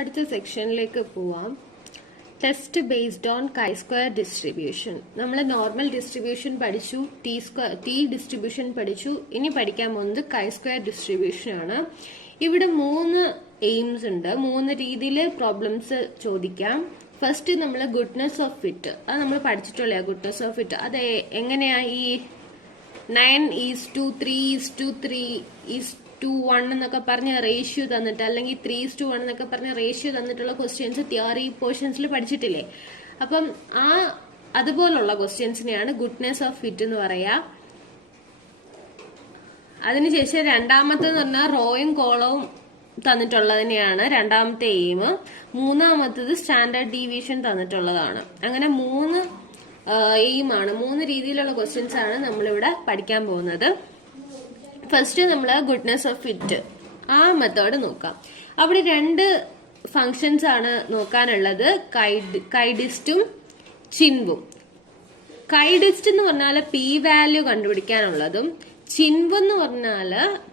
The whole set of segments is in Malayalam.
അടുത്ത സെക്ഷനിലേക്ക് പോവാം. Test based on chi-square distribution. നമ്മൾ നോർമൽ ഡിസ്ട്രിബ്യൂഷൻ പഠിച്ചു, ടി ഡിസ്ട്രിബ്യൂഷൻ പഠിച്ചു. ഇനി പഠിക്കാൻ പോകുന്നത് chi-square ഡിസ്ട്രിബ്യൂഷൻ ആണ്. ഇവിടെ 3 എയിംസ് ഉണ്ട്. 3 രീതിയിൽ പ്രോബ്ലംസ് ചോദിക്കാം. ഫസ്റ്റ് നമ്മൾ ഗുഡ്നെസ് ഓഫ് ഫിറ്റ്, അത് നമ്മൾ പഠിച്ചിട്ടുള്ള ഗുഡ്നെസ് ഓഫ് ഫിറ്റ്. അത് എങ്ങനെയാ ഈ 9:3:3:1 എന്നൊക്കെ പറഞ്ഞ റേഷ്യോ തന്നിട്ട്, അല്ലെങ്കിൽ 3:1 എന്നൊക്കെ പറഞ്ഞ റേഷ്യോ തന്നിട്ടുള്ള ക്വസ്റ്റ്യൻസ് തിയറി പോർഷൻസിൽ പഠിച്ചിട്ടില്ലേ? അപ്പം അതുപോലുള്ള ക്വസ്റ്റ്യൻസിനെയാണ് ഗുഡ്നെസ് ഓഫ് ഫിറ്റ് എന്ന് പറയാ. അതിനുശേഷം രണ്ടാമത്തെന്ന് പറഞ്ഞാൽ റോയും കോളവും തന്നിട്ടുള്ളതിനെയാണ് രണ്ടാമത്തെ എയിം. മൂന്നാമത്തത് സ്റ്റാൻഡേർഡ് ഡീവിയേഷൻ തന്നിട്ടുള്ളതാണ്. അങ്ങനെ 3 എയിമാണ്, 3 രീതിയിലുള്ള ക്വസ്റ്റ്യൻസ് ആണ് നമ്മളിവിടെ പഠിക്കാൻ പോകുന്നത്. ഫസ്റ്റ് നമ്മൾ ഗുഡ്നെസ് ഓഫ് ഫിറ്റ് ആ മെത്തേഡ് നോക്കാം. അവിടെ 2 ഫങ്ഷൻസ് ആണ് നോക്കാനുള്ളത്, കൈഡിസ്റ്റും ചിൻവും. കൈഡിസ്റ്റ് എന്ന് പറഞ്ഞാൽ പി വാല്യൂ കണ്ടുപിടിക്കാനുള്ളതും, ചിൻവ് എന്ന് പറഞ്ഞാൽ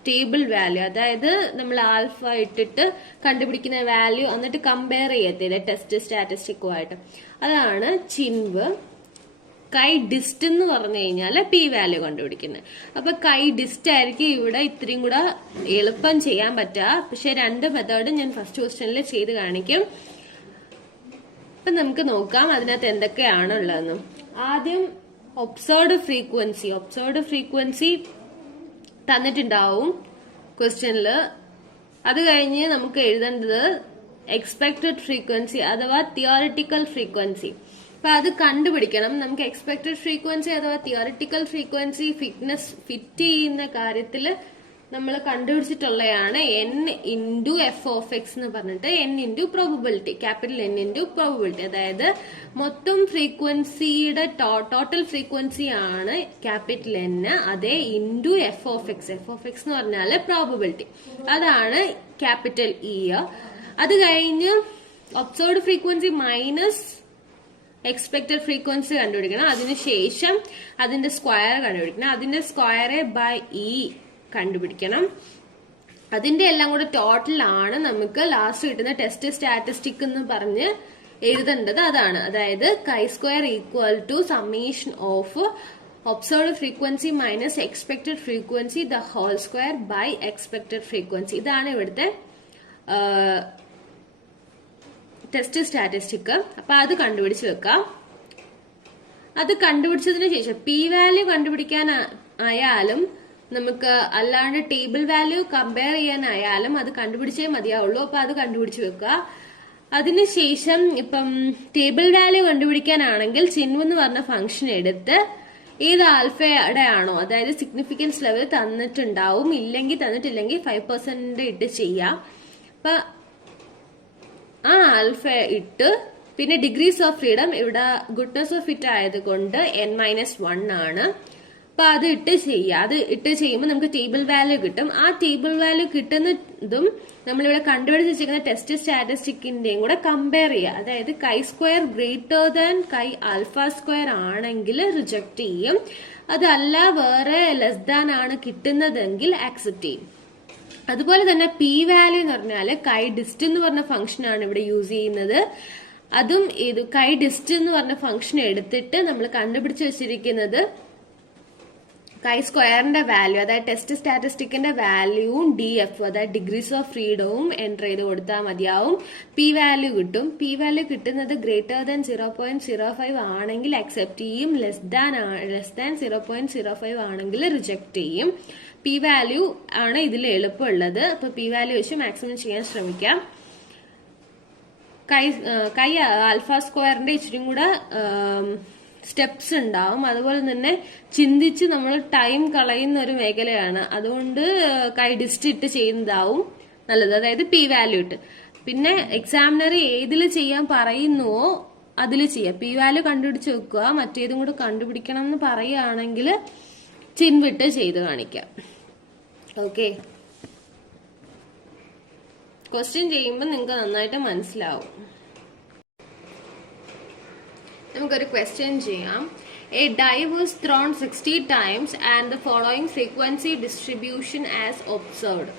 ടേബിൾ വാല്യൂ, അതായത് നമ്മൾ ആൽഫ ഇട്ടിട്ട് കണ്ടുപിടിക്കുന്ന വാല്യൂ എന്നിട്ട് കമ്പയർ ചെയ്യത്തില്ലേ ടെസ്റ്റ് സ്റ്റാറ്റിസ്റ്റിക്കുമായിട്ട്, അതാണ് ചിൻവ്. കൈ ഡിസ്റ്റ് എന്ന് പറഞ്ഞു കഴിഞ്ഞാൽ പി വാല്യൂ കണ്ടുപിടിക്കുന്നത്. അപ്പൊ കൈ ഡിസ്റ്റ് ആയിരിക്കും ഇവിടെ ഇത്രയും കൂടെ എളുപ്പം ചെയ്യാൻ പറ്റുക. പക്ഷെ 2 മെത്തേഡ് ഞാൻ ഫസ്റ്റ് ക്വസ്റ്റ്യനിൽ ചെയ്ത് കാണിക്കും. അപ്പൊ നമുക്ക് നോക്കാം അതിനകത്ത് എന്തൊക്കെയാണ് ഉള്ളതെന്ന്. ആദ്യം ഒബ്സർവ്ഡ് ഫ്രീക്വൻസി തന്നിട്ടുണ്ടാവും ക്വസ്റ്റ്യനിൽ. അത് കഴിഞ്ഞ് നമുക്ക് എഴുതേണ്ടത് എക്സ്പെക്ടഡ് ഫ്രീക്വൻസി അഥവാ തിയോറിറ്റിക്കൽ ഫ്രീക്വൻസി. അപ്പൊ അത് കണ്ടുപിടിക്കണം. നമുക്ക് എക്സ്പെക്ടഡ് ഫ്രീക്വൻസി അഥവാ തിയോറിറ്റിക്കൽ ഫ്രീക്വൻസി ഫിറ്റ് ചെയ്യുന്ന കാര്യത്തിൽ നമ്മൾ കണ്ടുപിടിച്ചിട്ടുള്ളതാണ് n/f(x) എന്ന് പറഞ്ഞിട്ട് n probability, capital N probability. അതായത് മൊത്തം ഫ്രീക്വൻസിയുടെ ടോട്ടൽ ഫ്രീക്വൻസി ആണ് ക്യാപിറ്റൽ N, അതേ f(x). f(x) എന്ന് പറഞ്ഞാൽ പ്രോബബിലിറ്റി, അതാണ് ക്യാപിറ്റൽ E. അത് കഴിഞ്ഞ് observed frequency minus expected frequency കണ്ടുപിടിക്കണം. അതിനുശേഷം അതിന്റെ സ്ക്വയർ കണ്ടുപിടിക്കണം. അതിന്റെ സ്ക്വയർ ബൈ ഇ കണ്ടുപിടിക്കണം. അതിന്റെ എല്ലാം കൂടെ ടോട്ടൽ ആണ് നമുക്ക് ലാസ്റ്റ് കിട്ടുന്ന ടെസ്റ്റ് സ്റ്റാറ്റിസ്റ്റിക് എന്ന് പറഞ്ഞ് എഴുതേണ്ടത്. അതാണ്, അതായത് chi-square equal to summation of observed frequency minus expected frequency the whole square by expected frequency. ഇതാണ് ഇവിടുത്തെ ടെസ്റ്റ് സ്റ്റാറ്റിസ്റ്റിക്. അപ്പൊ അത് കണ്ടുപിടിച്ച് വെക്കാം. അത് കണ്ടുപിടിച്ചതിന് ശേഷം പി വാല്യൂ കണ്ടുപിടിക്കാൻ ആയാലും നമുക്ക് അല്ലാണ്ട് ടേബിൾ വാല്യൂ കമ്പയർ ചെയ്യാനായാലും അത് കണ്ടുപിടിച്ചേ മതിയാവുള്ളൂ. അപ്പൊ അത് കണ്ടുപിടിച്ച് വെക്കുക. അതിനുശേഷം ഇപ്പം ടേബിൾ വാല്യൂ കണ്ടുപിടിക്കാനാണെങ്കിൽ ചിൻവ് എന്ന് പറഞ്ഞ ഫംഗ്ഷൻ എടുത്ത് ഏത് ആൽഫയുടെ ആണോ, അതായത് സിഗ്നിഫിക്കൻസ് ലെവൽ തന്നിട്ടുണ്ടാവും, ഇല്ലെങ്കിൽ തന്നിട്ടില്ലെങ്കിൽ 5% ഇട്ട് ചെയ്യാം. അപ്പൊ ആ ആൽഫ ഇട്ട് പിന്നെ ഡിഗ്രീസ് ഓഫ് ഫ്രീഡം ഇവിടെ ഗുഡ്നെസ് ഓഫ് ഫിറ്റ് ആയതുകൊണ്ട് n-1 ആണ്. അപ്പൊ അത് ഇട്ട് ചെയ്യുക. അത് ഇട്ട് ചെയ്യുമ്പോൾ നമുക്ക് ടേബിൾ വാല്യൂ കിട്ടും. ആ ടേബിൾ വാല്യൂ കിട്ടുന്നതും നമ്മളിവിടെ കണ്ടുപിടിച്ച് വെച്ചിരിക്കുന്ന ടെസ്റ്റ് സ്റ്റാറ്റിസ്റ്റിക്കിന്റെയും കൂടെ കമ്പയർ ചെയ്യുക. അതായത് chi-square ഗ്രേറ്റർ ദാൻ chi-alpha² ആണെങ്കിൽ റിജക്ട് ചെയ്യും. അതല്ല വേറെ ലെസ് ദാൻ ആണ് കിട്ടുന്നതെങ്കിൽ ആക്സെപ്റ്റ് ചെയ്യും. അതുപോലെ തന്നെ പി വാല്യൂ എന്ന് പറഞ്ഞാൽ കൈ ഡിസ്റ്റ് എന്ന് പറഞ്ഞ ഫംഗ്ഷൻ ആണ് ഇവിടെ യൂസ് ചെയ്യുന്നത്. അതും ഇത് കൈ ഡിസ്റ്റ് എന്ന് പറഞ്ഞ ഫംഗ്ഷൻ എടുത്തിട്ട് നമ്മൾ കണ്ടുപിടിച്ച് വെച്ചിരിക്കുന്നത് chi-squareന്റെ വാല്യൂ, അതായത് ടെസ്റ്റ് സ്റ്റാറ്റിസ്റ്റിക്കിന്റെ വാല്യൂവും DF, അതായത് ഡിഗ്രീസ് ഓഫ് ഫ്രീഡവും എൻ്റർ ചെയ്ത് കൊടുത്താൽ മതിയാവും. പി വാല്യൂ കിട്ടും. പി വാല്യൂ കിട്ടുന്നത് ഗ്രേറ്റർ ദാൻ 0.05 ആണെങ്കിൽ അക്സെപ്റ്റ് ചെയ്യും, ലെസ് ദാൻ 0.05 ആണെങ്കിൽ റിജക്ട് ചെയ്യും. പി വാല്യൂ ആണ് ഇതിൽ എളുപ്പമുള്ളത്. അപ്പൊ പി വാല്യൂ വെച്ച് മാക്സിമം ചെയ്യാൻ ശ്രമിക്കാം. കൈ ആൽഫ² ഇച്ചിരി കൂടെ സ്റ്റെപ്സ് ഉണ്ടാവും. അതുപോലെ തന്നെ ചിന്തിച്ച് നമ്മൾ ടൈം കളയുന്ന ഒരു മേഖലയാണ്. അതുകൊണ്ട് കൈ ഡിസ്റ്റ് ഇട്ട് ചെയ്യുന്നതാവും നല്ലത്, അതായത് പി വാല്യൂ ഇട്ട്. പിന്നെ എക്സാമിനർ ഏതിൽ ചെയ്യാൻ പറയുന്നുവോ അതിൽ ചെയ്യാം. പി വാല്യൂ കണ്ടുപിടിച്ച് വെക്കുക. മറ്റേതും കൂടെ കണ്ടുപിടിക്കണം എന്ന് പറയുകയാണെങ്കിൽ ചിൻവിട്ട് ചെയ്ത് കാണിക്കാം. ഓക്കെ, ക്വസ്റ്റ്യൻ ചെയ്യുമ്പോൾ നിങ്ങൾക്ക് നന്നായിട്ട് മനസ്സിലാവും. നമുക്കൊരു ക്വസ്റ്റ്യൻ ചെയ്യാം. A die was thrown 60 times and the following frequency distribution as observed.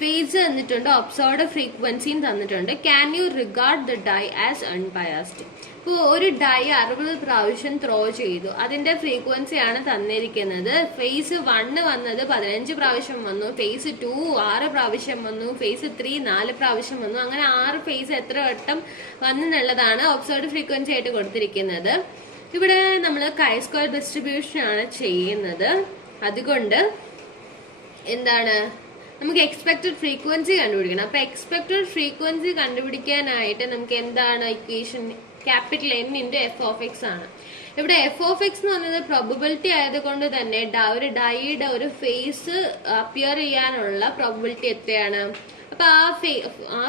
Face തന്നിട്ടുണ്ട്, ഒബ്സർവ്ഡ് ഫ്രീക്വൻസിയും തന്നിട്ടുണ്ട്. Can you regard the die as unbiased. ഇപ്പോൾ ഒരു ഡൈ 60 പ്രാവശ്യം ത്രോ ചെയ്തു, അതിന്റെ ഫ്രീക്വൻസിയാണ് തന്നിരിക്കുന്നത്. ഫേസ് 1 വന്നത് 15 പ്രാവശ്യം വന്നു, ഫേസ് 2 6 പ്രാവശ്യം വന്നു, ഫേസ് 3 4 പ്രാവശ്യം വന്നു. അങ്ങനെ 6 ഫേസ് എത്ര വട്ടം വന്നെന്നുള്ളതാണ് ഒബ്സർവ്ഡ് ഫ്രീക്വൻസി ആയിട്ട് കൊടുത്തിരിക്കുന്നത്. ഇവിടെ നമ്മൾ chi-square ഡിസ്ട്രിബ്യൂഷൻ ആണ് ചെയ്യുന്നത്. അതുകൊണ്ട് എന്താണ്, നമുക്ക് എക്സ്പെക്ടഡ് ഫ്രീക്വൻസി കണ്ടുപിടിക്കണം. അപ്പൊ എക്സ്പെക്ടഡ് ഫ്രീക്വൻസി കണ്ടുപിടിക്കാനായിട്ട് നമുക്ക് എന്താണ് equation? Capital N into f of x ആണ്. ഇവിടെ എഫ് ഓഫ് എക്സ് എന്ന് പറയുന്നത് പ്രോബബിലിറ്റി ആയതുകൊണ്ട് തന്നെ ഒരു ഡൈയുടെ ഒരു ഫേസ് അപ്പിയർ ചെയ്യാനുള്ള പ്രോബബിലിറ്റി എത്രയാണ്? അപ്പൊ ആ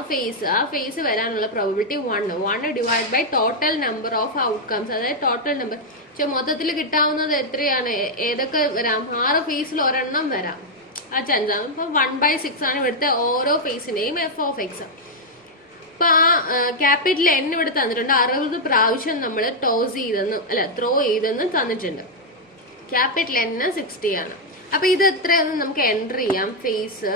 ഫേസ് വരാനുള്ള probability 1 divide by total number of outcomes. അതായത് ടോട്ടൽ നമ്പർ മൊത്തത്തിൽ കിട്ടാവുന്നത് എത്രയാണ്? ഏതൊക്കെ വരാം? 6 ഫേസിൽ ഒരെണ്ണം വരാം ആ ചാൻസ് ആണ്. അപ്പൊ 1/6 ആണ് ഇവിടുത്തെ ഓരോ ഫേസിന്റെയും എഫ് ഓഫ് എക്സ്. അപ്പൊ ആ ക്യാപിറ്റൽ N ഇവിടെ തന്നിട്ടുണ്ട്. 60 പ്രാവശ്യം നമ്മൾ ത്രോ ചെയ്തെന്ന് തന്നിട്ടുണ്ട്. ക്യാപിറ്റൽ N 60 ആണ്. അപ്പൊ ഇത് എത്രയെന്ന് നമുക്ക് എൻറ്റർ ചെയ്യാം. ഫേസ്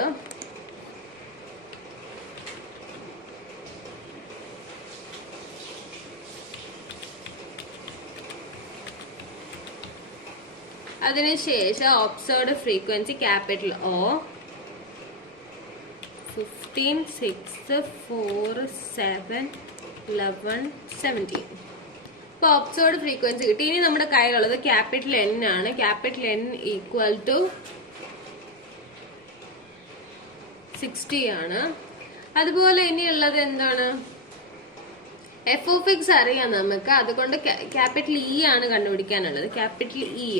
അതിനുശേഷം ഒബ്സർവ്ഡ് ഫ്രീക്വൻസി ക്യാപിറ്റൽ O 15 6 4 7 11 17. ഇപ്പൊ ഒബ്സർവ്ഡ് ഫ്രീക്വൻസി കിട്ടി. ഇനി നമ്മുടെ കയ്യിലുള്ളത് ക്യാപിറ്റൽ N ആണ്. ക്യാപിറ്റൽ N ഈക്വൽ ടു 60 ആണ്. അതുപോലെ ഇനിയുള്ളത് എന്താണ്? എഫ് ഓഫ് എക്സ് അറിയാം നമുക്ക്, അതുകൊണ്ട് ക്യാപിറ്റൽ E ആണ് കണ്ടുപിടിക്കാനുള്ളത്. ക്യാപിറ്റൽ E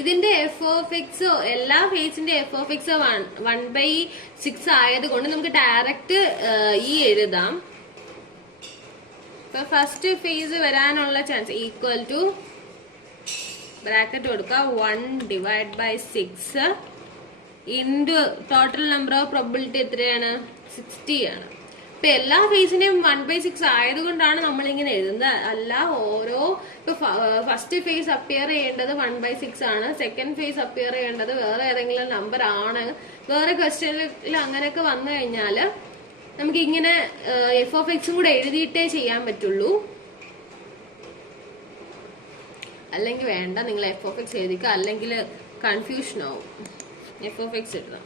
ഇതിന്റെ എഫ് ഓഫ് എക്സ്, എല്ലാ ഫേസിന്റെ എഫ് ഓഫ് എക്സ് 1/6 ആയതുകൊണ്ട് നമുക്ക് ഡയറക്റ്റ് E എഴുതാം. ഇപ്പൊ ഫസ്റ്റ് ഫേസ് വരാനുള്ള ചാൻസ് ഈക്വൽ ടു ബ്രാക്കറ്റ് കൊടുക്കുക 1 divide by 6 into total number of probability എത്രയാണ്? 60 ആണ്. ഇപ്പൊ എല്ലാ ഫേസിന്റെയും 1/6 ആയതുകൊണ്ടാണ് നമ്മൾ ഇങ്ങനെ എഴുതുന്നത്. അല്ല ഓരോ ഇപ്പൊ ഫസ്റ്റ് ഫേസ് അപ്പിയർ ചെയ്യേണ്ടത് 1/6 ആണ്, സെക്കൻഡ് ഫേസ് അപ്പിയർ ചെയ്യേണ്ടത് വേറെ ഏതെങ്കിലും നമ്പർ ആണ്. വേറെ ക്വസ്റ്റ്യനിൽ അങ്ങനെയൊക്കെ വന്നു കഴിഞ്ഞാല് നമുക്ക് ഇങ്ങനെ എഫ് ഓഫ് എക്സും കൂടെ എഴുതിയിട്ടേ ചെയ്യാൻ പറ്റുള്ളൂ. അല്ലെങ്കിൽ വേണ്ട, നിങ്ങൾ എഫ് ഓഫ് എക്സ് എഴുതിക്കുക, അല്ലെങ്കിൽ കൺഫ്യൂഷൻ ആവും. എഫ് ഓഫ് എക്സ് എഴുതാം.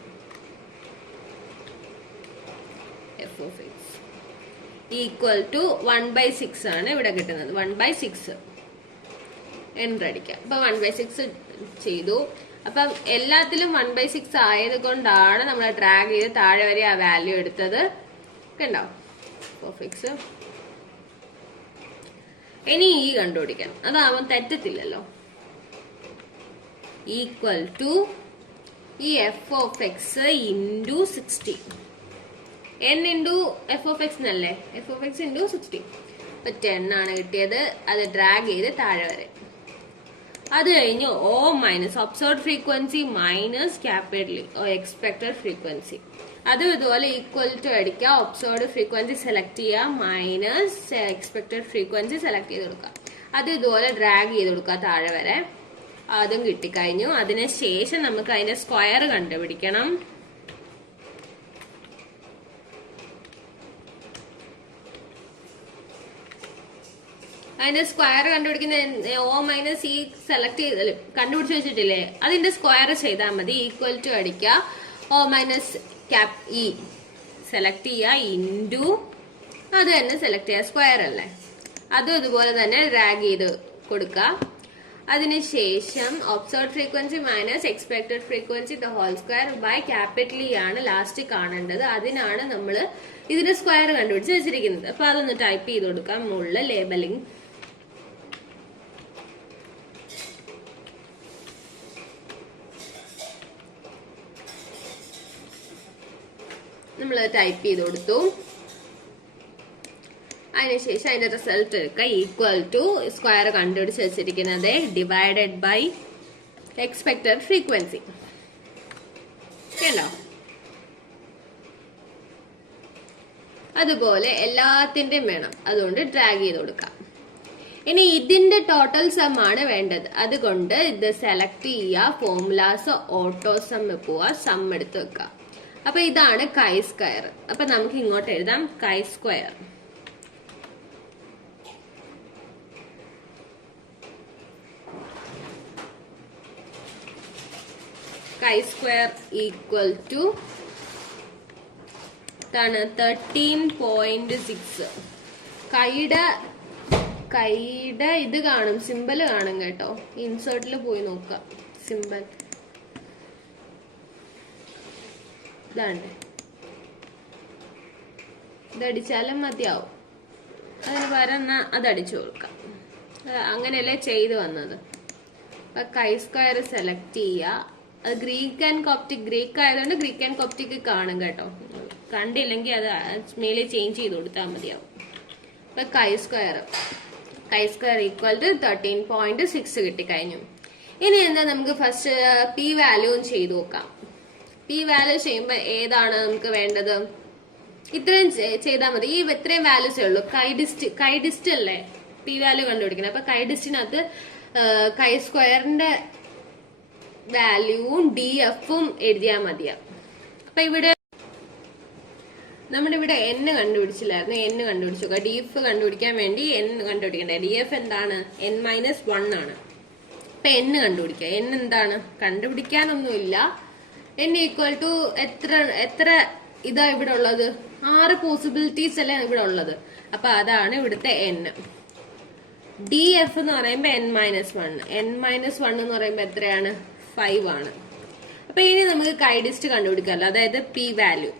F of X equal to 1/6 ആണ് ഇവിടെ കിട്ടുന്നത്. 1/6 എൻ്റർ അടിക്കാം. അപ്പൊ 1/6 ചെയ്തു. അപ്പം എല്ലാത്തിലും 1/6 ആയത് കൊണ്ടാണ് നമ്മൾ ഡ്രാഗ് ചെയ്ത് താഴെ വരെ ആ വാല്യൂ എടുത്തത്. കണ്ടോ? F of x. ഇനി E കണ്ടുപിടിക്കണം. അതാവാൻ തെറ്റത്തില്ലല്ലോ. ഈക്വൽ ടു ഈ f of x into 60. N into f of x എന്നല്ലേ? F of x into 60. ഇപ്പൊ 10 ആണ് കിട്ടിയത്. അത് ഡ്രാഗ് ചെയ്ത് താഴെ വരെ. അത് കഴിഞ്ഞ് O minus observed frequency minus capital O expected frequency. അതും ഇതുപോലെ ഈക്വൽ ടു അടിക്കുക. ഒബ്സർവ്ഡ് ഫ്രീക്വൻസി സെലക്ട് ചെയ്യുക, മൈനസ് എക്സ്പെക്ടഡ് ഫ്രീക്വൻസി സെലക്ട് ചെയ്ത് കൊടുക്കുക. അത് ഇതുപോലെ ഡ്രാഗ് ചെയ്ത് കൊടുക്കുക താഴെ വരെ. അതും കിട്ടിക്കഴിഞ്ഞു. അതിനുശേഷം നമുക്ക് അതിന്റെ സ്ക്വയർ കണ്ടുപിടിക്കണം. അതിന്റെ സ്ക്വയർ കണ്ടുപിടിക്കുന്ന O മൈനസ് E സെലക്ട് ചെയ്ത് കണ്ടുപിടിച്ച് വെച്ചിട്ടില്ലേ, അതിന്റെ സ്ക്വയർ ചെയ്താൽ മതി. ഈക്വൽ ടു അടിക്കുക. O minus cap E select ചെയ്യുക, ഇൻറ്റു അത് തന്നെ സെലക്ട് ചെയ്യുക. സ്ക്വയർ അല്ലേ? അതും ഇതുപോലെ തന്നെ ഡ്രാഗ് ചെയ്ത് കൊടുക്കുക. അതിനുശേഷം observed frequency minus expected frequency the whole square by capital E ആണ് ലാസ്റ്റ് കാണേണ്ടത്. അതിനാണ് നമ്മൾ ഇതിന്റെ സ്ക്വയർ കണ്ടുപിടിച്ച് വെച്ചിരിക്കുന്നത്. അപ്പൊ അതൊന്ന് ടൈപ്പ് ചെയ്ത് കൊടുക്കാം. മുകളിൽ ലേബലിംഗ് നമ്മൾ ടൈപ്പ് ചെയ്ത് കൊടുത്തു. അതിനുശേഷം അതിന്റെ റിസൾട്ട് എടുക്കുക. ഈക്വൽ ടു സ്ക്വയർ കണ്ടുപിടിച്ച് വെച്ചിരിക്കുന്നത് ഡിവൈഡഡ് ബൈ എക്സ്പെക്ടഡ് ഫ്രീക്വൻസി. കേട്ടോ? അതുപോലെ എല്ലാത്തിന്റെയും വേണം, അതുകൊണ്ട് ഡ്രാഗ് ചെയ്ത് കൊടുക്കാം. ഇനി ഇതിന്റെ ടോട്ടൽ സം ആണ് വേണ്ടത്. അതുകൊണ്ട് ഇത് സെലക്ട് ചെയ്യുക, ഫോർമുലാസ് ഓട്ടോ സം പോവാ, സം എടുത്ത് വെക്കുക. അപ്പൊ ഇതാണ് കൈ സ്ക്വയർ. അപ്പൊ നമുക്ക് ഇങ്ങോട്ട് എഴുതാം chi square. Chi square equal to 13.6. കൈയുടെ ഇത് കാണും, സിമ്പൽ കാണും കേട്ടോ. ഇൻസേർട്ടിൽ പോയി നോക്കാം സിമ്പൽ. ഇതാണ്ട്, ഇതടിച്ചാലും മതിയാവും. അതിന് പകരം അതടിച്ചു കൊടുക്കാം. അങ്ങനെയല്ലേ ചെയ്ത് വന്നത്. അപ്പൊ കൈ സ്ക്വയർ സെലക്ട് ചെയ്യുക. അത് ഗ്രീക്ക് ആയതുകൊണ്ട് ഗ്രീക്ക് ആൻഡ് കോപ്റ്റിക് കാണും കേട്ടോ. കണ്ടില്ലെങ്കിൽ അത് മേലെ ചേഞ്ച് ചെയ്ത് കൊടുത്താൽ മതിയാവും. അപ്പൊ കൈ സ്ക്വയർ ഈക്വൽ ടു 13.6 കിട്ടിക്കഴിഞ്ഞു. ഇനി എന്താ, നമുക്ക് ഫസ്റ്റ് പി വാല്യൂവും ചെയ്ത് നോക്കാം. പി വാല്യൂ ചെയ്യുമ്പോൾ ഏതാണ് നമുക്ക് വേണ്ടത്? ഇത്രയും ചെയ്താൽ മതി. ഈ ഇത്രയും വാല്യൂസേ ഉള്ളൂ. കൈ ഡിസ്റ്റ് അല്ലേ പി വാല്യൂ കണ്ടുപിടിക്കുന്നത്. അപ്പൊ കൈ ഡിസ്റ്റിനകത്ത് കൈ സ്ക്വയറിന്റെ വാല്യൂവും DFഉം എഴുതിയാൽ മതിയാ. അപ്പൊ നമ്മുടെ ഇവിടെ n കണ്ടുപിടിച്ചില്ലായിരുന്നു. n കണ്ടുപിടിച്ചു. DF കണ്ടുപിടിക്കാൻ വേണ്ടി n കണ്ടുപിടിക്കണ്ടേ. DF എന്താണ്? n-1 ആണ്. അപ്പൊ n കണ്ടുപിടിക്കുക. n എന്താണ്? കണ്ടുപിടിക്കാനൊന്നുമില്ല. n ഈക്വൽ ടു എത്ര ഇതാ ഇവിടെ ഉള്ളത്? 6 പോസിബിലിറ്റീസ് അല്ലേ ഇവിടെ ഉള്ളത്. അപ്പൊ അതാണ് ഇവിടുത്തെ n. DF എന്ന് പറയുമ്പോ n-1. n-1 എന്ന് പറയുമ്പോ എത്രയാണ്? 5 ആണ്. അപ്പൊ ഇനി നമുക്ക് കൈ ഡിസ്റ്റ് കണ്ടുപിടിക്കാമല്ലോ, അതായത് പി വാല്യൂ.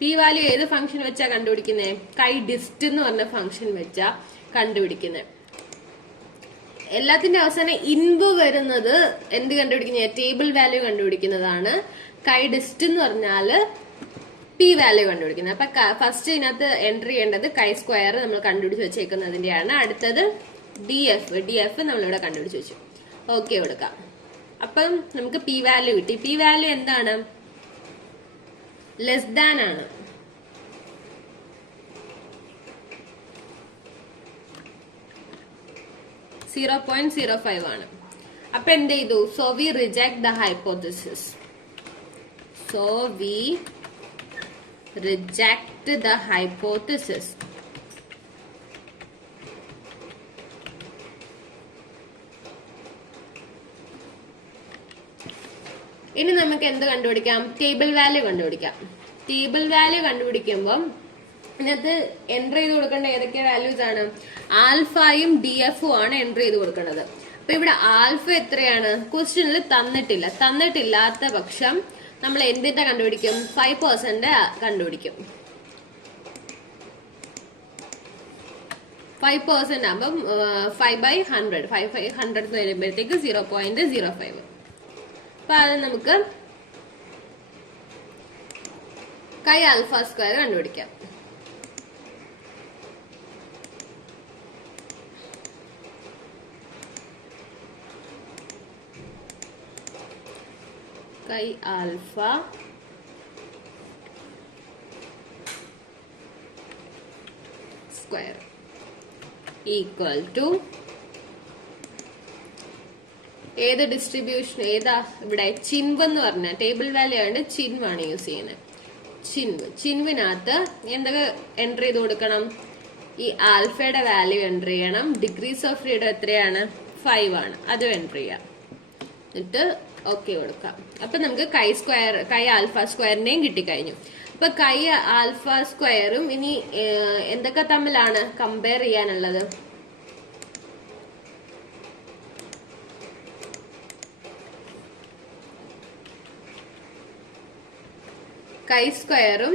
പി വാല്യൂ ഏത് ഫംഗ്ഷൻ വെച്ചാ കണ്ടുപിടിക്കുന്നേ? കൈ ഡിസ്റ്റ് എന്ന് പറഞ്ഞ ഫംഗ്ഷൻ വെച്ചാ കണ്ടുപിടിക്കുന്നത്. എല്ലാത്തിന്റെ അവസാനം ഇൻപ് വരുന്നത് എന്ത് കണ്ടുപിടിക്കുന്ന? ടേബിൾ വാല്യൂ കണ്ടുപിടിക്കുന്നതാണ്. കൈ ഡിസ്റ്റ് എന്ന് പറഞ്ഞാല് പി വാല്യൂ കണ്ടുപിടിക്കുന്നത്. അപ്പൊ ഫസ്റ്റ് ഇതിനകത്ത് എൻട്രി ചെയ്യേണ്ടത് കൈ സ്ക്വയർ നമ്മൾ കണ്ടുപിടിച്ച് വെച്ചേക്കുന്നതിന്റെയാണ്. അടുത്തത് DF നമ്മളിവിടെ കണ്ടുപിടിച്ച് വെച്ചു. ഓക്കെ കൊടുക്കാം. അപ്പം നമുക്ക് പി വാല്യൂ കിട്ടി. പി വാല്യൂ എന്താണ്? ലെസ് ദാൻ ആണ്. .05 ആണ്. അപ്പൊ എന്ത് ചെയ്തു? So we reject the hypothesis. ഇനി നമുക്ക് എന്ത് കണ്ടുപിടിക്കാം? ടേബിൾ വാല്യൂ കണ്ടുപിടിക്കാം. ടേബിൾ വാല്യൂ കണ്ടുപിടിക്കുമ്പോൾ ഇതിനകത്ത് എൻറ്റർ ചെയ്ത് കൊടുക്കേണ്ട ഏതൊക്കെ വാല്യൂസ് ആണ്? ആൽഫയും DFഉം ആണ് എൻറ്റർ ചെയ്ത് കൊടുക്കേണ്ടത്. അപ്പൊ ഇവിടെ ആൽഫ എത്രയാണ്? ക്വസ്റ്റ്യനിൽ തന്നിട്ടില്ലാത്ത പക്ഷം നമ്മൾ എന്തിന്റെ കണ്ടുപിടിക്കും? 5% കണ്ടുപിടിക്കും. 5% ആകുമ്പം 5/100 5/100 വരുമ്പോഴത്തേക്ക് 0.05. അപ്പൊ അത് നമുക്ക് കൈ ആൽഫ സ്ക്വയർ കണ്ടുപിടിക്കാം. കൈ ആൽഫ സ്ക്വയർ ഈക്വൽ ടു ഏത് ഡിസ്ട്രിബ്യൂഷൻ? ഏതാ ഇവിടെ? ചിൻവ് എന്ന് പറഞ്ഞ ടേബിൾ വാല്യൂ ആണ്. ചിൻവാണ് യൂസ് ചെയ്യുന്നത്. ചിൻവിനകത്ത് എന്തൊക്കെ എൻറ്റർ ചെയ്ത് കൊടുക്കണം? ഈ ആൽഫയുടെ വാല്യൂ എൻറ്റർ ചെയ്യണം. ഡിഗ്രീസ് ഓഫ് ഫ്രീഡം എത്രയാണ്? 5 ആണ്. അതും എൻറ്റർ ചെയ്യാം. എന്നിട്ട് ഓക്കെ കൊടുക്കാം. അപ്പൊ നമുക്ക് കൈ ആൽഫ സ്ക്വയറിന്റെയും കിട്ടിക്കഴിഞ്ഞു. അപ്പൊ കൈ ആൽഫ സ്ക്വയറും ഇനി എന്തൊക്കെ തമ്മിലാണ് കമ്പയർ ചെയ്യാനുള്ളത്? കൈ സ്ക്വയറും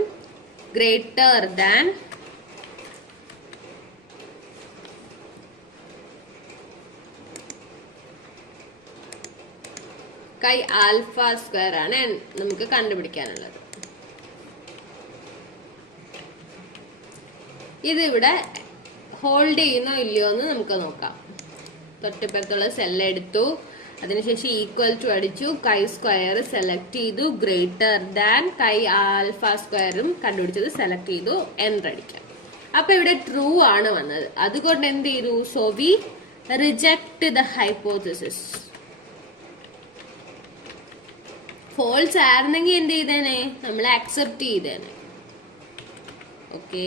ഗ്രേറ്റർ ദാൻ കൈ ആൽഫ സ്ക്വയർ ആണ് നമുക്ക് കണ്ടുപിടിക്കാനുള്ളത്. ഇതിവിടെ ഹോൾഡ് ചെയ്യുന്നോ ഇല്ലയോ എന്ന് നമുക്ക് നോക്കാം. തൊട്ടിപ്പുറത്തുള്ള സെല്ല് എടുത്തു. അതിനുശേഷം ഈക്വൽ ടു അടിച്ചു, കൈ സ്ക്വയർ സെലക്ട് ചെയ്തു, ഗ്രേറ്റർ ദാൻ കൈ ആൽഫ സ്ക്വയറും കണ്ടുപിടിച്ചത് സെലക്ട് ചെയ്തു, എൻ്റർ അടിക്കാം. അപ്പൊ ഇവിടെ ട്രൂ ആണ് വന്നത്. അതുകൊണ്ട് എന്ത് ചെയ്തു? So we reject the hypothesis. False ആയിരുന്നെങ്കിൽ എന്ത് ചെയ്തേനെ? നമ്മൾ അക്സെപ്റ്റ് ചെയ്തേനെ. ഓക്കെ,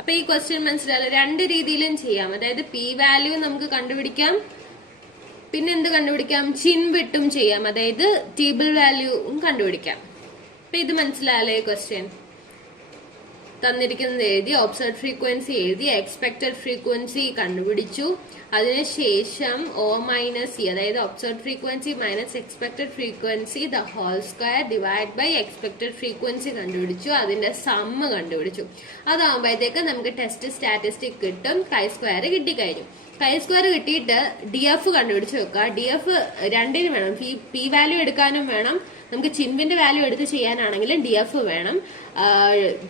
അപ്പൊ ഈ ക്വസ്റ്റ്യൻ മനസ്സിലായല്ലോ. രണ്ട് രീതിയിലും ചെയ്യാം. അതായത് പി വാല്യൂ നമുക്ക് കണ്ടുപിടിക്കാം, പിന്നെ എന്ത് കണ്ടുപിടിക്കാം? ചിൻ വിട്ടും ചെയ്യാം, അതായത് ടേബിൾ വാല്യൂവും കണ്ടുപിടിക്കാം. അപ്പൊ ഇത് മനസ്സിലായല്ലോ ഈ ക്വസ്റ്റ്യൻ. തന്നിരിക്കുന്നത് എഴുതി, ഒബ്സർവ്ഡ് ഫ്രീക്വൻസി എഴുതി, എക്സ്പെക്ടഡ് ഫ്രീക്വൻസി കണ്ടുപിടിച്ചു. അതിനുശേഷം O മൈനസ് സി, അതായത് observed frequency minus expected frequency the whole square divide by expected frequency കണ്ടുപിടിച്ചു. അതിന്റെ സമ്മ് കണ്ടുപിടിച്ചു. അതാകുമ്പോഴത്തേക്ക് നമുക്ക് ടെസ്റ്റ് സ്റ്റാറ്റിസ്റ്റിക് കിട്ടും. Chi square കിട്ടിക്കഴിഞ്ഞു. കൈ സ്ക്വയർ കിട്ടിയിട്ട് ഡി എഫ് കണ്ടുപിടിച്ച് വെക്കുക. ഡി എഫ് രണ്ടിനും വേണം, പി വാല്യൂ എടുക്കാനും വേണം, നമുക്ക് ചിൻവിന്റെ വാല്യൂ എടുത്ത് ചെയ്യാനാണെങ്കിൽ ഡി എഫ് വേണം.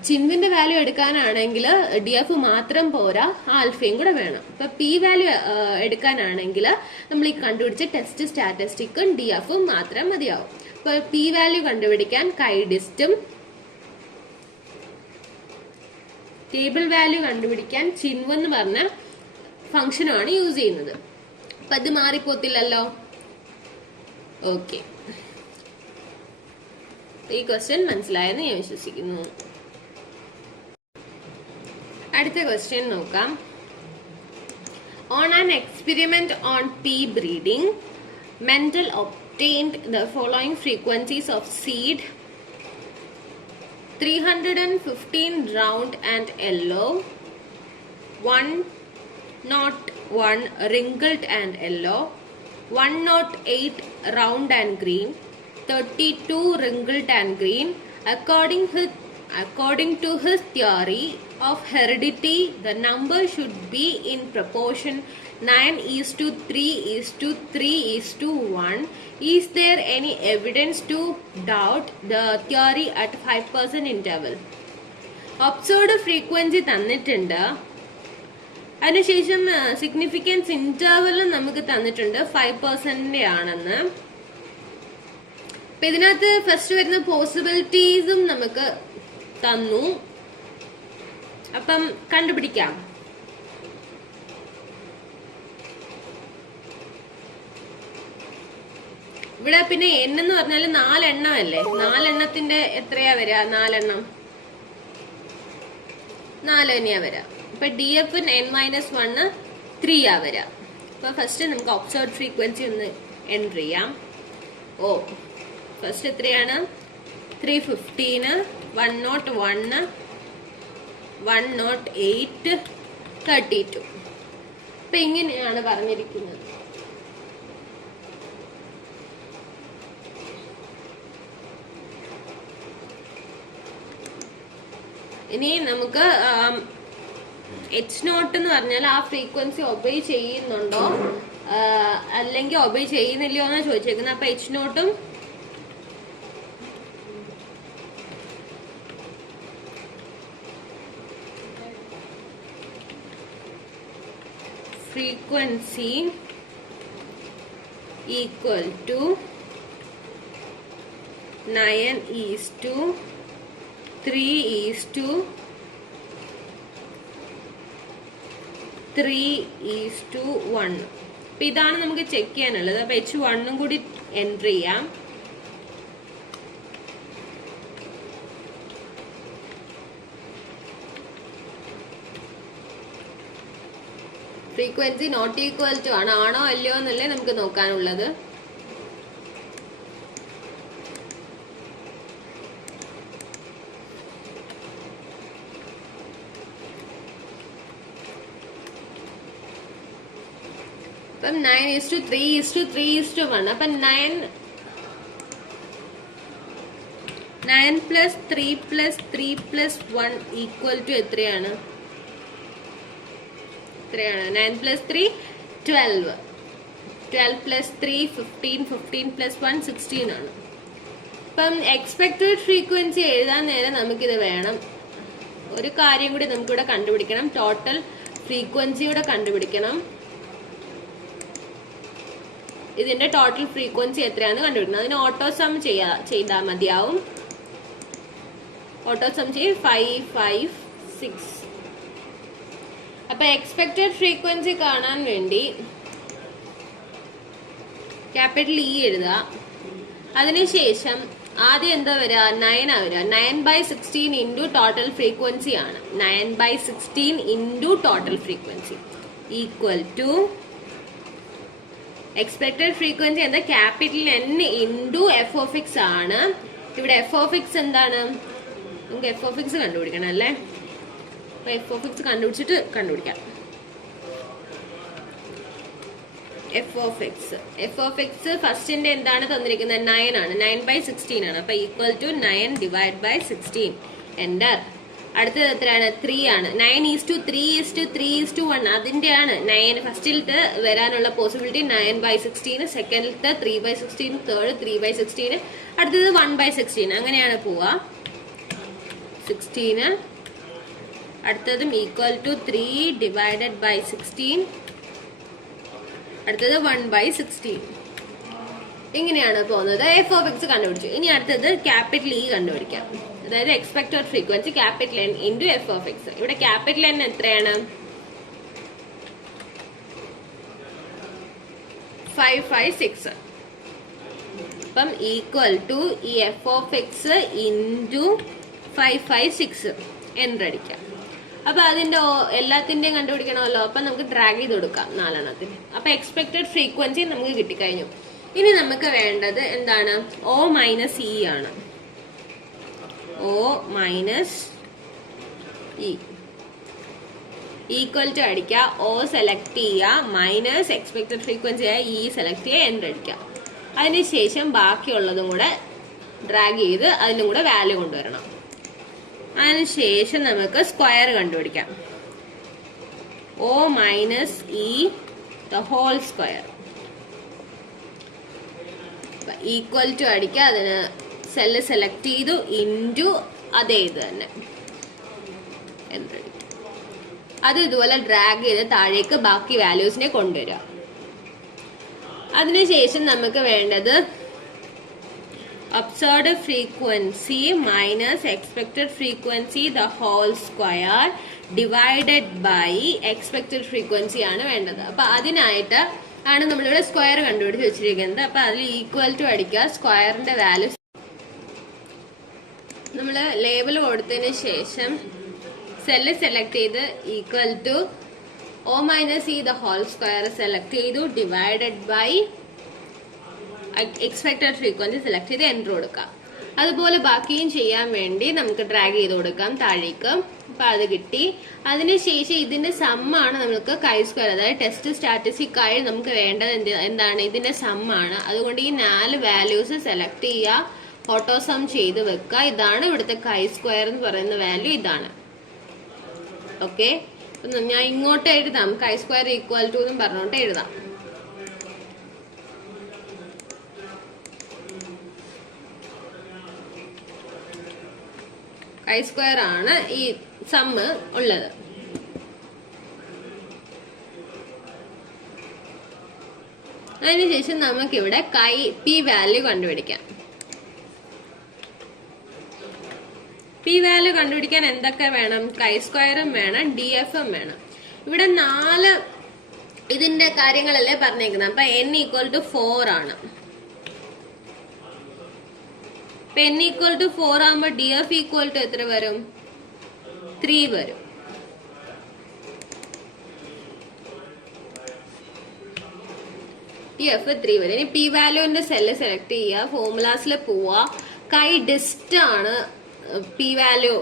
ചിൻവിന്റെ വാല്യൂ എടുക്കാനാണെങ്കിൽ ഡി എഫ് മാത്രം പോരാ, ആൽഫയും കൂടെ വേണം. ഇപ്പൊ പി വാല്യൂ എടുക്കാനാണെങ്കിൽ നമ്മൾ ഈ കണ്ടുപിടിച്ച ടെസ്റ്റ് സ്റ്റാറ്റിസ്റ്റിക്കും ഡി എഫും മാത്രം മതിയാവും. ഇപ്പൊ പി വാല്യൂ കണ്ടുപിടിക്കാൻ കൈ ഡിസ്റ്റും ടേബിൾ വാല്യൂ കണ്ടുപിടിക്കാൻ ചിൻവ് എന്ന് പറഞ്ഞ ഫംഗ്ഷനാണ് യൂസ് ചെയ്യുന്നത്. അപ്പൊ അത് മാറിപ്പോത്തില്ലല്ലോ. ഓക്കെ, ഈ ക്വസ്റ്റ്യൻ മനസ്സിലായെന്ന് ഞാൻ വിശ്വസിക്കുന്നു. അടുത്ത ക്വസ്റ്റ്യൻ നോക്കാം. On an experiment on P breeding, mental obtained the following frequencies of seed: 315 round and yellow, 101 wrinkled and yellow, 108 round and green, 32 wrinkled and green. According to his theory of heredity, the number should be in proportion 9:3:3:1. Is there any evidence to doubt the theory at 5% interval? Observed frequency തന്നിട്ടുണ്ട്, അതിനുശേഷം സിഗ്നിഫിക്കൻസ് ഇന്റർവെലും നമുക്ക് തന്നിട്ടുണ്ട് 5% ആണെന്ന്. അപ്പൊ ഇതിനകത്ത് ഫസ്റ്റ് വരുന്ന പോസിബിലിറ്റീസും നമുക്ക് തന്നു. അപ്പം കണ്ടുപിടിക്കാം. ഇവിടെ പിന്നെ n എന്ന് പറഞ്ഞാല് 4 എണ്ണം അല്ലേ, 4 എണ്ണത്തിന്റെ എത്രയാ വരിക? 4 എണ്ണം 4 തന്നെയാ വരിക. ഇപ്പൊ ഡി എഫ് n-1 3 ആ വരിക. അപ്പൊ ഫസ്റ്റ് നമുക്ക് ഒബ്സർവ്ഡ് ഫ്രീക്വൻസി ഒന്ന് എൻറ്റർ ചെയ്യാം. ഓ, ഫസ്റ്റ് എത്രയാണ്? 315, 101, 108, 32. അപ്പൊ ഇങ്ങനെയാണ് പറഞ്ഞിരിക്കുന്നത്. ഇനി നമുക്ക് H0 എന്ന് പറഞ്ഞാൽ ആ ഫ്രീക്വൻസി ഒബേ ചെയ്യുന്നുണ്ടോ അല്ലെങ്കിൽ ഒബേ ചെയ്യുന്നില്ലയോ എന്നാണ് ചോദിച്ചേക്കുന്നത്. അപ്പൊ H0 frequency equal to 9:3:1. അപ്പൊ ഇതാണ് നമുക്ക് ചെക്ക് ചെയ്യാനുള്ളത്. അപ്പൊ H1 കൂടി എൻറ്റർ ചെയ്യാം. ഫ്രീക്വൻസി നോട്ട് ഈക്വൽ ടു ആണ്, ആണോ അല്ലയോ എന്നല്ലേ നമുക്ക് നോക്കാനുള്ളത്. അപ്പം 9:3:3:1. അപ്പം 9 + 3 + 3 + 1 ഈക്വൽ ടു എത്രയാണ്? 9 + 3 12, 12 + 3 15, 15 + 1 16 ആണ്. അപ്പം എക്സ്പെക്ടഡ് ഫ്രീക്വൻസി എഴുതാൻ നേരം നമുക്കിത് വേണം. ഒരു കാര്യം കൂടി നമുക്കിവിടെ കണ്ടുപിടിക്കണം, ടോട്ടൽ ഫ്രീക്വൻസിയുടെ കണ്ടുപിടിക്കണം. ഇതിന്റെ ടോട്ടൽ ഫ്രീക്വൻസി എത്രയാണെന്ന് കണ്ടുപിടിക്കുന്നത്. അതിന് ഓട്ടോ സം ചെയ്താൽ മതിയാവും. ഓട്ടോ സം ചെയ്യും 5, 5, 6. അപ്പൊ എക്സ്പെക്ടഡ് ഫ്രീക്വൻസി കാണാൻ വേണ്ടി ക്യാപിറ്റൽ ഇ എഴുതുക. അതിനുശേഷം ആദ്യം എന്താ വരിക, 9 വരിക. 9/16 ഇൻറ്റു ടോട്ടൽ ഫ്രീക്വൻസി ആണ്. 9/16 into total frequency equal to expected frequency എന്താ, capital N into f of x ആണ്. ഇവിടെ എഫ് ഓഫ് എക്സ് എന്താണ്, നമുക്ക് എഫ് ഓഫ് എക്സ് കണ്ടുപിടിക്കണം അല്ലേ. അപ്പൊ എഫ് ഓഫ് എക്സ് കണ്ടുപിടിച്ചിട്ട് കണ്ടുപിടിക്കാം. എഫ് ഓഫ് എക്സ് ഫസ്റ്റിന്റെ എന്താണ് തന്നിരിക്കുന്നത്, 9 ആണ്. 9/16 ആണ്. അപ്പൊ ഈക്വൽ ടു 9/16. എന്റർ. അടുത്തത് എത്രയാണ്, 3 ആണ്. 9:3:3:1 അതിന്റെയാണ് 9 ഫസ്റ്റിലത്തെ വരാനുള്ള പോസിബിലിറ്റി. 9/16, സെക്കൻഡിലത്തെ 3/16, തേർഡ് 3/16, അടുത്തത് 1/16. അങ്ങനെയാണ് പോവാ. 16 അടുത്തതും ഈക്വൽ ടു 3/16, അടുത്തത് 1/16. ഇങ്ങനെയാണ് പോകുന്നത്. എഫ് ഓഫ് എക്സ് കണ്ടുപിടിച്ചു. ഇനി അടുത്തത് ക്യാപിറ്റൽ ഇ കണ്ടുപിടിക്കാം. അതായത് expected frequency capital N into f of X. ഇവിടെ ക്യാപിറ്റൽ N എത്രയാണ്, 556. അപ്പം ഈക്വൽ ടു ഈ f of x into 556 enter അടിക്കാം. അപ്പൊ അതിന്റെ എല്ലാത്തിന്റെയും കണ്ടുപിടിക്കണമല്ലോ. അപ്പൊ നമുക്ക് ഡ്രാഗ് ചെയ്ത് കൊടുക്കാം 4എണ്ണത്തിന്. അപ്പൊ എക്സ്പെക്ടഡ് ഫ്രീക്വൻസി നമുക്ക് കിട്ടിക്കഴിഞ്ഞു. ഇനി നമുക്ക് വേണ്ടത് എന്താണ്, O മൈനസ് ഇ ആണ്. O minus E equal to അടിക്കുക. O സെലക്ട് ചെയ്യുക, മൈനസ് എക്സ്പെക്ടഡ് ഫ്രീക്വൻസി ആയ ഇ സെലക്ട് ചെയ്യുക, എൻ്റർ അടിക്കുക. അതിനുശേഷം ബാക്കിയുള്ളതും കൂടെ ഡ്രാഗ് ചെയ്ത് അതിനും കൂടെ വാല്യൂ കൊണ്ടുവരണം. അതിനുശേഷം നമുക്ക് സ്ക്വയർ കണ്ടുപിടിക്കാം. O minus E the whole square equal to അടിക്കുക. അതിന് സെല്ല് സെലക്ട് ചെയ്തു, ഇൻറ്റു അതേ ഇത് തന്നെ എന്നടിക്കും. അത് ഇതുപോലെ ഡ്രാഗ് ചെയ്ത് താഴേക്ക് ബാക്കി വാല്യൂസിനെ കൊണ്ടുവരിക. അതിനുശേഷം നമുക്ക് വേണ്ടത് observed frequency minus expected frequency the whole square divided by expected frequency ആണ് വേണ്ടത്. അപ്പൊ അതിനായിട്ട് ആണ് നമ്മളിവിടെ സ്ക്വയർ കണ്ടുപിടിച്ച് വെച്ചിരിക്കുന്നത്. അപ്പൊ അതിൽ ഈക്വൽ ടു അടിക്കുക. സ്ക്വയറിന്റെ വാല്യൂ നമ്മൾ ലേബൽ കൊടുത്തതിന് ശേഷം സെല്ല് സെലക്ട് ചെയ്ത് equal to O minus E the whole square select ചെയ്തു, divided by expected frequency select ചെയ്ത് എൻ്റർ കൊടുക്കാം. അതുപോലെ ബാക്കിയും ചെയ്യാൻ വേണ്ടി നമുക്ക് ഡ്രാഗ് ചെയ്ത് കൊടുക്കാം താഴേക്ക്. അപ്പൊ അത് കിട്ടി. അതിനുശേഷം ഇതിന്റെ സമ്മാണ് നമുക്ക് കൈ സ്ക്വയർ, അതായത് ടെസ്റ്റ് സ്റ്റാറ്റിസ്റ്റിക് ആയി നമുക്ക് വേണ്ടത് എന്താണ്, ഇതിന്റെ സമ്മാണ്. അതുകൊണ്ട് ഈ 4 വാല്യൂസ് സെലക്ട് ചെയ്യുക, ഓട്ടോ സം ചെയ്ത് വെക്കുക. ഇതാണ് ഇവിടുത്തെ കൈ സ്ക്വയർ എന്ന് പറയുന്ന വാല്യൂ, ഇതാണ്. ഓക്കെ, ഞാൻ ഇങ്ങോട്ട് എഴുതാം. കൈ സ്ക്വയർ ഈക്വൽ ടു എന്നും പറഞ്ഞോട്ട് എഴുതാം. കൈ സ്ക്വയർ ആണ് ഈ സമ്മ് ഉള്ളത്. അതിനുശേഷം നമുക്കിവിടെ പി വാല്യൂ കണ്ടുപിടിക്കാം. പി വാല്യൂ കണ്ടുപിടിക്കാൻ എന്തൊക്കെ വേണം, കൈ സ്ക്വയറും വേണം, DF-ഉം വേണം. ഇവിടെ 4 ഇതിന്റെ കാര്യങ്ങളല്ലേ പറഞ്ഞേക്കുന്നത്. അപ്പൊ N ഈക്വൽ ടു 4 ആണ്. N ഈക്വൽ ടു 4 ആകുമ്പോ DF ഈക്വൽ ടു എത്ര വരും, 3 വരും. DF 3 വരും. ഇനി പി വാല്യൂവിന്റെ സെല്ല് സെലക്ട് ചെയ്യുക, ഫോർമുലാസിൽ പോവുക. കൈ ഡിസ്റ്റ് ആണ് പി വാല്യൂ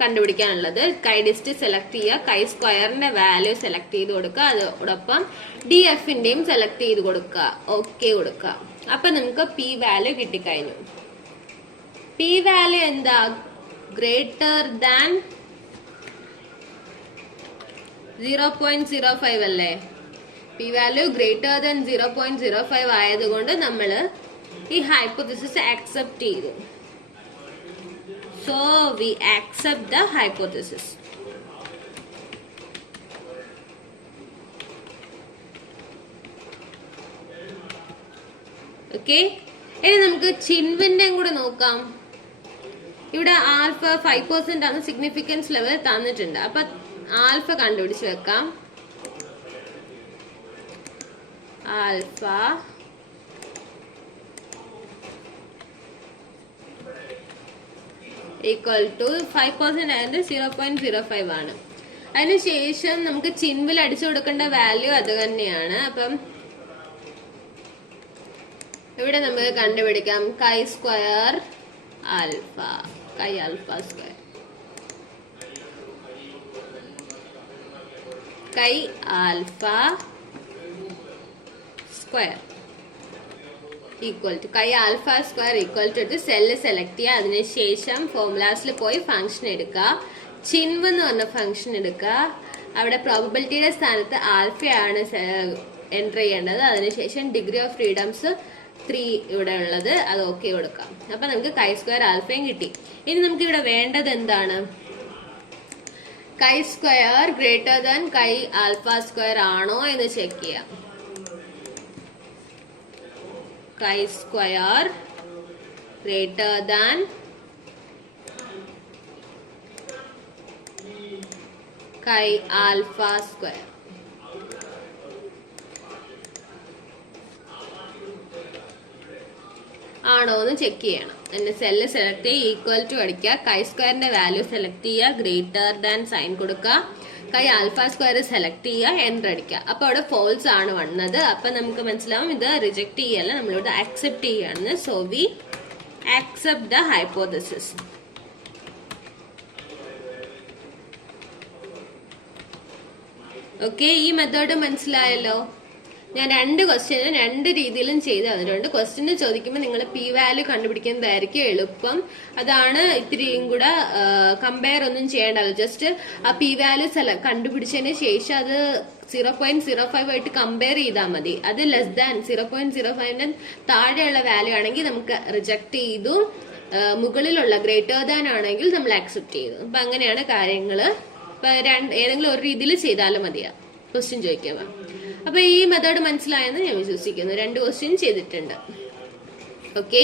കണ്ടുപിടിക്കാനുള്ളത്. കൈ ഡിസ്റ്റ് സെലക്ട് ചെയ്യുക, കൈ സ്ക്വയറിന്റെ വാല്യൂ സെലക്ട് ചെയ്ത് കൊടുക്കുക, അതോടൊപ്പം DF-ന്റെയും സെലക്ട് ചെയ്ത് കൊടുക്കുക, ഓക്കെ കൊടുക്കുക. അപ്പൊ നമുക്ക് പി വാല്യൂ കിട്ടിക്കഴിഞ്ഞു. പി വാല്യൂ എന്താ, ഗ്രേറ്റർ ദാൻ 0.05 അല്ലേ. പി വാല്യൂ ഗ്രേറ്റർ ദാൻ 0.05 ആയതുകൊണ്ട് നമ്മൾ ഈ ഹൈപ്പോതെസിസ് അക്സെപ്റ്റ് ചെയ്തു. So we accept the hypothesis. Okay, ഇനി നമുക്ക് ചിൻവിന്റെയും കൂടെ നോക്കാം. ഇവിടെ ആൽഫ 5% ആണ് സിഗ്നിഫിക്കൻസ് ലെവൽ തന്നിട്ടുണ്ട്. അപ്പൊ ആൽഫ കണ്ടുപിടിച്ച് വെക്കാം. ആൽഫ ഈക്വൽ ടു 5% ആയത് 0.05 ആണ്. അതിനുശേഷം നമുക്ക് ചിൻവിൽ അടിച്ചു കൊടുക്കേണ്ട വാല്യൂ അത് തന്നെയാണ്. അപ്പം ഇവിടെ നമുക്ക് കണ്ടുപിടിക്കാം chi square alpha, chi alpha square, chi alpha square equal to chi alpha square equal to cell select ചെയ്യുക. അതിനുശേഷം ഫോർമുലാസിൽ പോയി ഫംഗ്ഷൻ എടുക്കുക. ചിൻവ് എന്ന് പറഞ്ഞ ഫംഗ്ഷൻ എടുക്കുക. അവിടെ പ്രോബബിലിറ്റിയുടെ സ്ഥാനത്ത് ആൽഫയാണ് എൻ്റർ ചെയ്യേണ്ടത്. അതിനുശേഷം ഡിഗ്രി ഓഫ് ഫ്രീഡംസ് 3 ഇവിടെ ഉള്ളത് അത് ഓക്കെ കൊടുക്കാം. അപ്പൊ നമുക്ക് കൈ സ്ക്വയർ ആൽഫയും കിട്ടി. ഇനി നമുക്ക് ഇവിടെ വേണ്ടത് എന്താണ്? കൈ സ്ക്വയർ ഗ്രേറ്റർ ദാൻ കൈ ആൽഫ സ്ക്വയർ ആണോ എന്ന് ചെക്ക് ചെയ്യാം. കൈ സ്ക്വയർ ഗ്രേറ്റർ ദാൻ കൈ ആൽഫ സ്ക്വയർ. ആണോ എന്ന് ചെക്ക് ചെയ്യണം. എന്റെ സെല്ല് സെലക്ട് ചെയ്യുക, ഈക്വൽ ടു അടിക്കുക, കൈ സ്ക്വയറിന്റെ വാല്യൂ സെലക്ട് ചെയ്യുക, ഗ്രേറ്റർ ദാൻ സൈൻ കൊടുക്കുക, കൈ ആൽഫ സ്ക്വയർ സെലക്ട് ചെയ്യുക, എൻ്റർ അടിക്കുക. അപ്പൊ അവിടെ ഫോൾസ് ആണ് വന്നത്. അപ്പൊ നമുക്ക് മനസ്സിലാവും ഇത് റിജക്ട് ചെയ്യല്ല, നമ്മളിവിടെ അക്സെപ്റ്റ് ചെയ്യുകയാണെന്ന്. So we accept the hypothesis. Okay, ഈ മെത്തേഡ് മനസ്സിലായല്ലോ. ഞാൻ 2 ക്വസ്റ്റ്യനും 2 രീതിയിലും ചെയ്ത് തന്നിട്ടുണ്ട്. ക്വസ്റ്റ്യന് ചോദിക്കുമ്പോൾ നിങ്ങൾ പി വാല്യൂ കണ്ടുപിടിക്കുന്നതായിരിക്കും എളുപ്പം. അതാണ് ഇത്തിരിയും കൂടെ കമ്പയർ ഒന്നും ചെയ്യേണ്ടല്ലോ. ജസ്റ്റ് ആ പി വാല്യൂ കണ്ടുപിടിച്ചതിന് ശേഷം അത് 0.05 ആയിട്ട് കമ്പയർ ചെയ്താൽ മതി. അത് ലെസ് ദാൻ 0.05 താഴെയുള്ള വാല്യൂ ആണെങ്കിൽ നമുക്ക് റിജക്ട് ചെയ്തു, മുകളിലുള്ള ഗ്രേറ്റർ ദാൻ ആണെങ്കിൽ നമ്മൾ അക്സെപ്റ്റ് ചെയ്തു. അപ്പൊ അങ്ങനെയാണ് കാര്യങ്ങള്. ഇപ്പൊ ഏതെങ്കിലും ഒരു രീതിയിൽ ചെയ്താലും മതിയാ ക്വസ്റ്റ്യൻ ചോദിക്കുക. അപ്പൊ ഈ മെത്തേഡ് മനസ്സിലായെന്ന് ഞാൻ വിശ്വസിക്കുന്നു. 2 ക്വസ്റ്റ്യൻ ചെയ്തിട്ടുണ്ട്. ഓക്കെ.